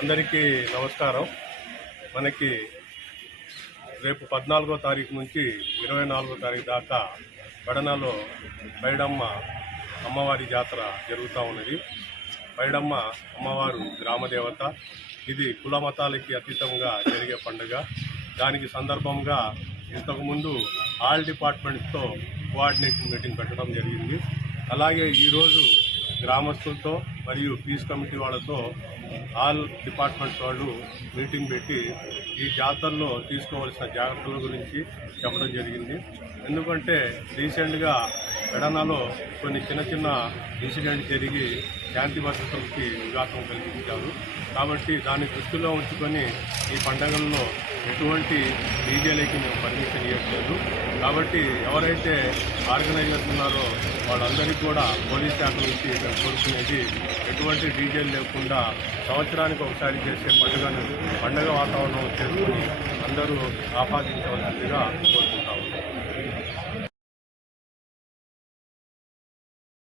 అందరికీ నమస్కారం. మనకి రేపు 14వ తారీఖు నుంచి 24వ తారీఖు దాకా పెడనలో పైడమ్మ అమ్మవారి జాతర జరుగుతూ ఉన్నది. పైడమ్మ అమ్మవారు గ్రామదేవత. ఇది కుల మతాలకి అతీతంగా జరిగే పండుగ. దానికి సందర్భంగా ఇంతకుముందు ఆల్ డిపార్ట్మెంట్స్తో కోఆర్డినేషన్ మీటింగ్ పెట్టడం జరిగింది. అలాగే ఈరోజు గ్రామస్తులతో మరియు పీస్ కమిటీ వాళ్ళతో ఆల్ డిపార్ట్మెంట్స్ వాళ్ళు మీటింగ్ పెట్టి ఈ జాతరలో తీసుకోవాల్సిన జాగ్రత్తల గురించి చెప్పడం జరిగింది. ఎందుకంటే రీసెంట్గా పెడనలో కొన్ని చిన్న ఇన్సిడెంట్ జరిగి శాంతి భద్రతలకి విఘాతం కలిగించారు. కాబట్టి దాన్ని దృష్టిలో ఉంచుకొని ఈ పండుగల్లో ఎటువంటి డీజేలకి మేము పర్మిషన్ ఇవ్వట్లేదు. కాబట్టి ఎవరైతే ఆర్గనైజర్స్ ఉన్నారో వాళ్ళందరికీ కూడా పోలీస్ శాఖ నుంచి మేము కోరుకునేది ఎటువంటి డీజేలు లేకుండా సంవత్సరానికి ఒకసారి చేసే పండుగ వాతావరణం చేసుకుని అందరూ ఆపాదించవలసిందిగా కోరుకుంటాం.